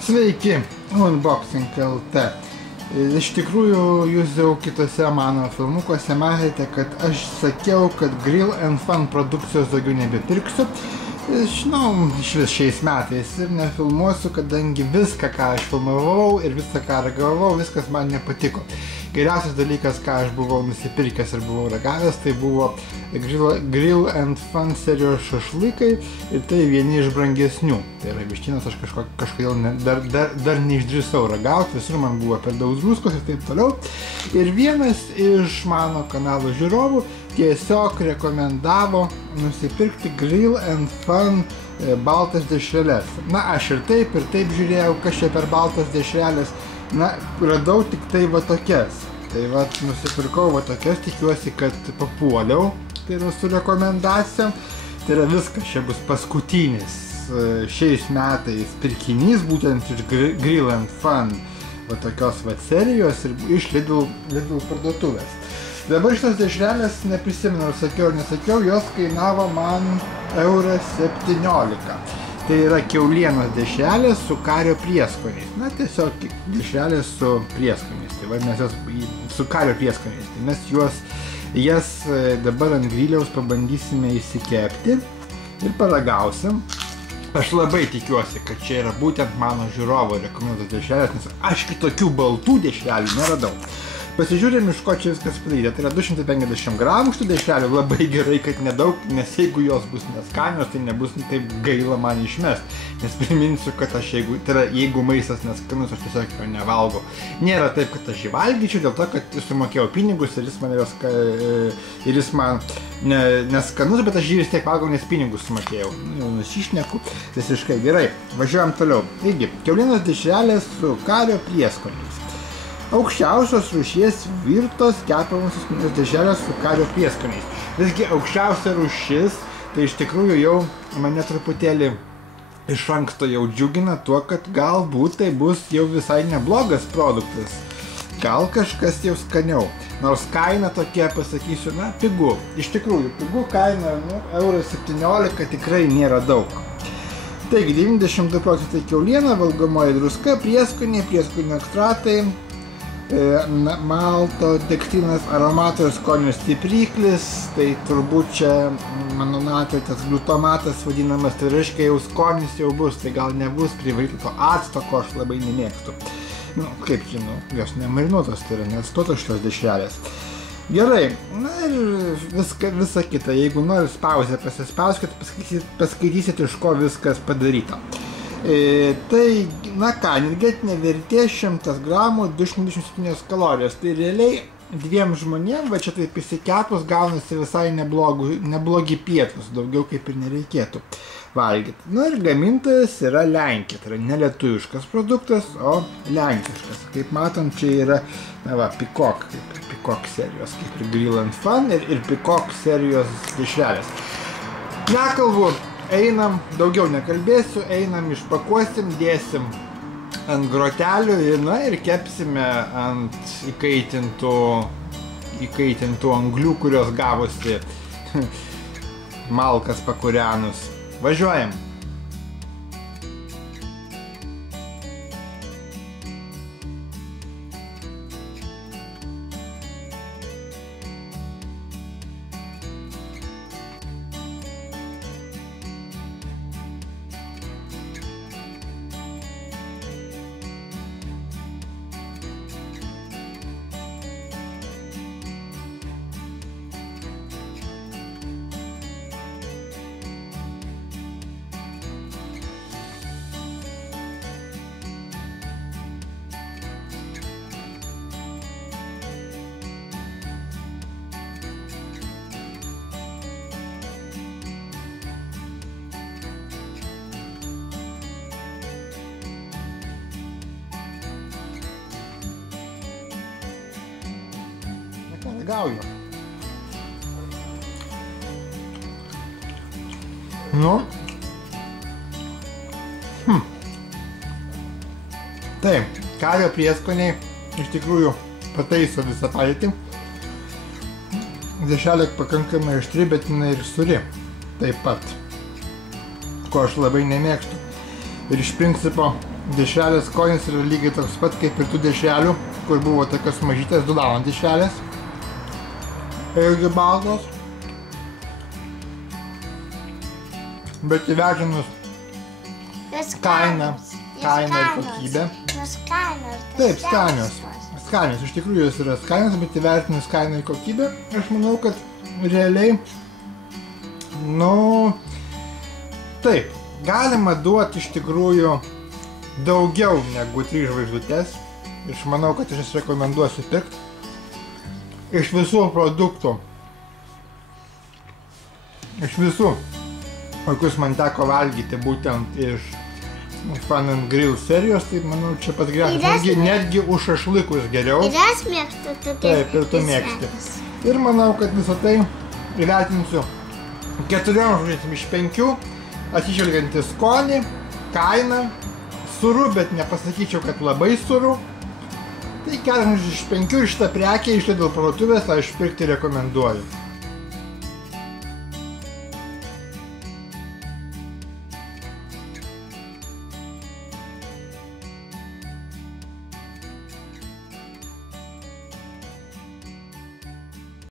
Sveiki, Unboxing LT. Iš tikrųjų, jūs jau kitose mano filmukuose matėte, kad aš sakiau, kad Grill & Fun produkcijos daugiau nebepirksiu. Žinau, iš vis šiais metais ir nefilmuosiu, kadangi viską, ką aš filmavau ir viską, ką ragavau, viskas man nepatiko. Geriausias dalykas, ką aš buvau nusipirkęs ir buvau ragavęs, tai buvo Grill & Fun serijos šašlykai ir tai vieni iš brangesnių. Tai yra vištienos, aš kažkodėl dar neišdrįsau ragauti, visur man buvo per daug druskos ir taip toliau. Ir vienas iš mano kanalo žiūrovų tiesiog rekomendavo nusipirkti Grill & Fun baltas dešreles. Na, aš ir taip žiūrėjau, kas čia per baltas dešrelės. Na, radau tik tai va tokias. Tai va, nusipirkau va tokias, tikiuosi, kad papuoliau. Tai yra su rekomendacijom. Tai yra viskas, čia bus paskutinis šiais metais pirkinys, būtent iš Grill & Fun va tokios va serijos ir iš Lidl parduotuvės. Dabar šitos dešrelės, neprisimenu, ar sakiau ar nesakiau, jos kainavo man €17. Tai yra kiaulienos dešrelės su kario prieskoniais. Na, tiesiog dešrelės su prieskoniais. Tai va, mes jos su kario prieskoniais. Tai mes jas dabar ant griliaus pabandysime įsikepti ir paragausim. Aš labai tikiuosi, kad čia yra būtent mano žiūrovo rekomenduotos dešrelės, nes aš kitokių baltų dešrelių neradau. Pasižiūrėjom, iš ko čia viskas padaryta. Tai yra 250 gramų šitų dešrelių, labai gerai, kad nedaug, nes jeigu jos bus neskanios, tai nebus taip gaila man išmest. Nes priminsiu, kad jeigu maistas neskanus, aš tiesiog jo nevalgau. Nėra taip, kad aš jį valgyčiau, dėl to, kad sumokėjau pinigus ir jis man neskanus, bet aš jį vis tiek valgau, nes pinigus sumokėjau. Nusišneku, visiškai gerai. Važiuojam toliau. Taigi, kiaulienos dešrelės su kario prieskoniais. Aukščiausios rūšies virtos kepamosios kiaulienos dešrelės su kario prieskoniais. Visgi aukščiausia rūšis, tai iš tikrųjų jau mane truputėlį iš anksto jau džiugina tuo, kad galbūt tai bus jau visai neblogas produktas. Gal kažkas jau skaniau. Nors kaina tokia, pasakysiu, na, pigu. Iš tikrųjų, pigu kaina, €17 tikrai nėra daug. Taigi, 92% kiauliena, valgomoji druska, prieskoniai, prieskonių ekstratai, malto, dekstinas, aromato ir skonio stipriklis, tai turbūt čia, mano atveju, tas glutamatas vadinamas, tai reiškia jau skonis jau bus, tai gal nebus privaryto acto, ko aš labai nemėgstu. Nu, kaip žinau, jos nemarinuotos, tai yra neatstotos šitos dešrelės. Gerai, na ir visa kita, jeigu norit pauzę pasispauskit, paskaitysit, iš ko viskas padaryta. Tai, na ką, energetinė vertė 100 gramų 227 kalorijos. Tai realiai dviem žmonėm, va čia taip įsikepus, gaunasi visai neblogi pietus, daugiau kaip ir nereikėtų valgyti. Na ir gamintojas yra Lenkija, tai yra ne lietuviškas produktas, o lenkiškas. Kaip matom, čia yra, na va, Pikok, kaip Pikok serijos, kaip ir Grill & Fun ir Pikok serijos dešrelės. Nekalbu. Einam, daugiau nekalbėsiu, einam, išpakuosim, dėsim ant grotelių ir kepsime ant įkaitintų anglių, kurios gavosi malkas pakūrenus. Važiuojam! Gauju. Nu. Taip, kario prieskoniai iš tikrųjų pataiso visą padėtį. Dešrelė pakankamai aštri, bet jinai ir sūri taip pat, ko aš labai nemėgstu. Ir iš principo dešrelės skonis yra lygiai toks pat kaip ir tų dešrelių, kur buvo tokios mažytės 2 lavon dešrelės. Irgi baltos. Bet įvertinus kainą ir kokybę. Taip, skanios. Skanios, iš tikrųjų jos yra skanios, bet įvertinus kainą ir kokybę, aš manau, kad realiai, nu, taip, galima duoti iš tikrųjų daugiau negu 3 žvaigždutes. Aš manau, kad aš jas rekomenduosiu pirkti. Iš visų produktų, kokius man teko valgyti būtent iš Fun and Grill serijos, tai manau čia pats geriausias, netgi už šašlykus geriau. Ir aš mėgstu tokias. Taip, ir tu mėgsti. Ir manau, kad visą tai įvertinsiu 4 žvaigždėm iš 5, atsižvelgiant į skonį, kainą, sūrų, bet nepasakyčiau, kad labai sūrų. Tai 4 iš 5 ir šitą prekę iš Lidl parduotuvės aš pirkti rekomenduoju.